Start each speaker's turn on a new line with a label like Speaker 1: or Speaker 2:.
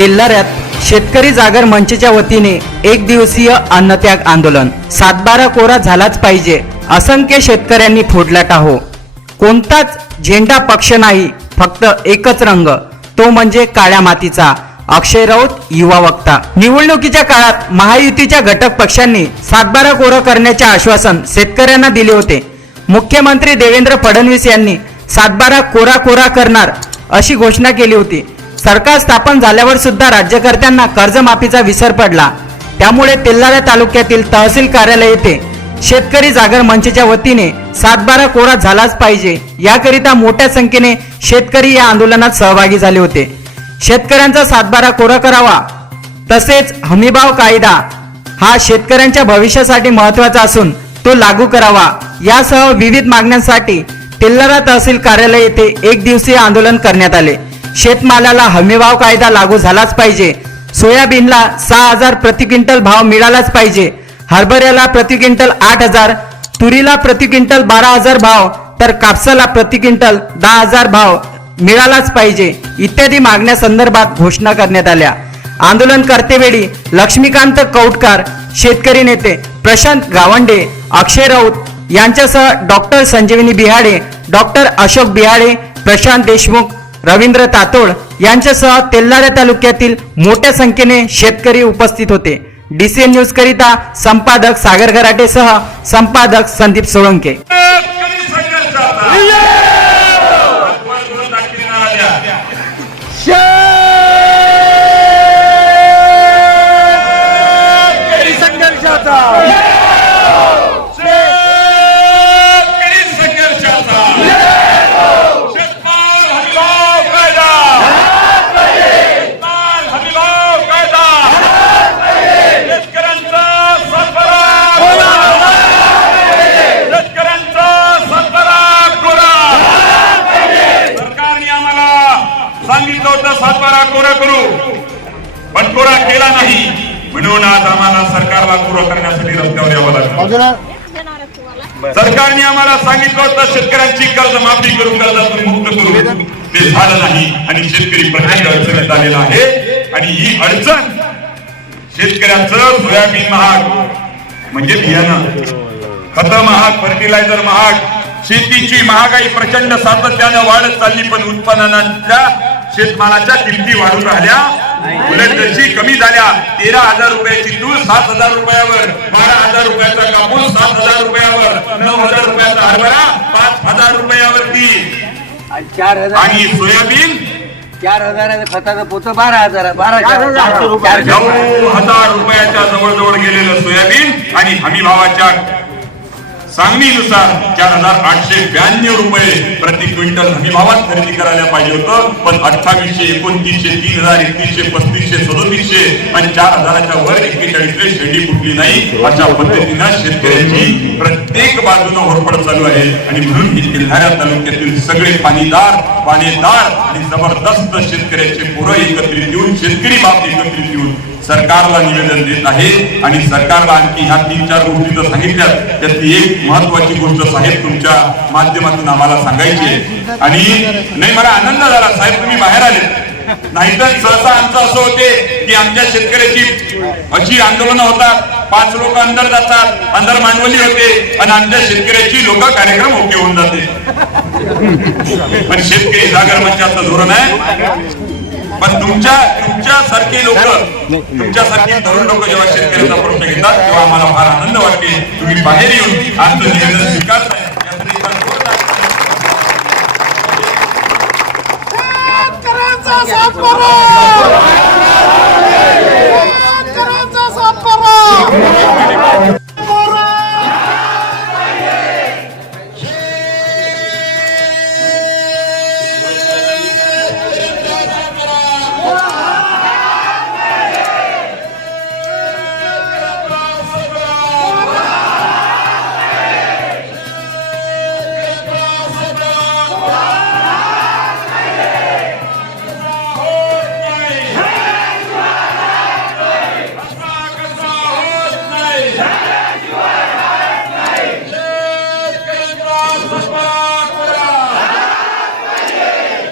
Speaker 1: तेल्हाऱ्यात शेतकरी जागर मंचच्या वतीने एक दिवसीय अन्नत्याग आंदोलन. सातबारा कोरा झालाच पाहिजे असंख्य शेतकऱ्यांनी फोडला टाहो कोणताच झेंडा पक्ष नाही फक्त एकच रंग तो म्हणजे काळ्या मातीचा. अक्षय राऊत युवा वक्ता. निवडणुकीच्या काळात महायुतीच्या घटक पक्षांनी सातबारा कोरा करण्याचे आश्वासन शेतकऱ्यांना दिले होते. मुख्यमंत्री देवेंद्र फडणवीस यांनी सातबारा कोरा कोरा करणार अशी घोषणा केली होती. सरकार स्थापन झाल्यावर सुद्धा राज्यकर्त्यांना कर्जमाफीचा विसर पडला. त्यामुळे तेल्हारा तालुक्यातील तहसील कार्यालय येथे शेतकरी जागर मंचच्या वतीने सातबारा कोरा झालाच पाहिजे. याकरिता मोठ्या संख्येने शेतकरी या आंदोलनात सहभागी झाले होते. शेतकऱ्यांचा सातबारा कोरा करावा. तसेच हमीभाव कायदा हा शेतकऱ्यांच्या भविष्यासाठी महत्त्वाचा असून तो लागू करावा. यासह विविध मागण्यांसाठी तेल्हारा तहसील कार्यालय येथे एक दिवसीय आंदोलन करण्यात आले. शेतमालाला हमीभाव कायदा लागू झालाच पाहिजे. सोयाबीनला सहा हजार प्रति क्विंटल भाव मिळालाच पाहिजे. हरभऱ्याला प्रति क्विंटल आठ हजार तुरीला प्रति क्विंटल बारा हजार भाव तर कापसाला प्रति क्विंटल दहा हजार भाव मिळालाच पाहिजे. इत्यादी मागण्यासंदर्भात घोषणा करण्यात आल्या. आंदोलन करतेवेळी लक्ष्मीकांत कौटकार शेतकरी नेते प्रशांत गावंडे अक्षय राऊत यांच्यासह डॉक्टर संजीवनी बिहाडे डॉक्टर अशोक बिहाडे प्रशांत देशमुख रवींद्र तातोड यांच्यासह तेल्हारा तालुक्यातील मोठ्या संख्येने शेतकरी उपस्थित होते. डीसीएन न्यूज करिता संपादक सागर गराटेसह संपादक संदीप सोळंके
Speaker 2: शेतकरी संघर्षाचा हातभार धरून दाखविणारा द्या.
Speaker 3: शेतकरी संघर्षाचा
Speaker 2: शेतकरी संघर्षाचा शेतमाल हमीभाव कायदा शेतमाल हमीभाव कायदा शेतकऱ्यांचा सातबारा कोरा शेतकऱ्यांचा सातबारा कोरा सरकारने आम्हाला सांगितलं होतं सातबारा कोरा. करू पण कोरा केला नाही. म्हणून आज आम्हाला सरकारला कोरा करण्यासाठी रस्त्यावर यावं लागलं सरकारने आम्हाला सांगितलं होतं शेतकऱ्यांची कर्ज माफी करून कर्जातून मुक्त करू ते झालं नाही आणि शेतकरी प्रचंड अडचणीत आलेला आहे. आणि ही अडचण शेतकऱ्यांचं सोयाबीन महाग म्हणजे बियाणं. खत महाग फर्टिलायझर महाग शेतीची महागाई प्रचंड सातत्यानं वाढत चालली पण उत्पादनांच्या शेतमालाच्या किमती वाढून राहिल्या. उलट जशी कमी झाल्या तेरा हजार रुपयाची तूर सात हजार रुपयावर बारा हजार रुपयाचा कापूस सात हजार रुपयावर नऊ हजार रुपयाचा हरभरा पाच हजार रुपयावरती.
Speaker 3: आणि चार हजार
Speaker 2: आणि सोयाबीन?
Speaker 3: चार हजाराचं खताचं पोतं बारा हजार बारा
Speaker 2: नऊ हजार रुपयाच्या जवळजवळ गेलेलं सोयाबीन आणि हमी भावाच्या सांगलीनुसार चार हजार आठशे ब्याण्णव रुपये प्रति क्विंटल हमी भावात खरेदी करायला पाहिजे होतं. पण अठ्ठावीसशे एकोणतीसशे तीन हजार एकतीसशे पस्तीसशे सदोतीसशे आणि चार हजाराच्या वर एक्केचाळीसले शेंडी फुटली नाही. अशा पद्धतीनं शेतकऱ्यांची प्रत्येक बाजूनं होरपड चालू आहे. आणि म्हणून ही किल्हाऱ्या तालुक्यातील सगळे पाणीदार पाणीदार आणि जबरदस्त शेतकऱ्याचे पोरं एकत्रित येऊन शेतकरी बाब एकत्रित सरकारला निवेदन देत आहे आणि सरकारला आणखी ह्या तीन चार गोष्टी जर सांगितल्या त्यातली एक महत्वाची गोष्ट साहेब तुमच्या माध्यमातून आम्हाला सांगायची आहे. आणि नाही मला आनंद झाला साहेब तुम्ही बाहेर आले. नाहीतर सहसा आमचं असं होते की आमच्या शेतकऱ्याची अशी आंदोलनं होतात. पाच लोक अंदर जातात अंदर मांडवली होते आणि आमच्या शेतकऱ्याची लोक कार्यक्रम ओके होऊन जाते. पण शेतकरी जागर मंचाचं धोरण आहे. पण तुमच्या तुमच्यासारखे लोक तुमच्यासारखे तरुण लोक जेव्हा शेतकऱ्याचा प्रश्न घेतात तेव्हा आम्हाला फार आनंद वाटते. तुम्ही बाहेर येऊन आमचं निवेदन स्वीकारताय. यासाठी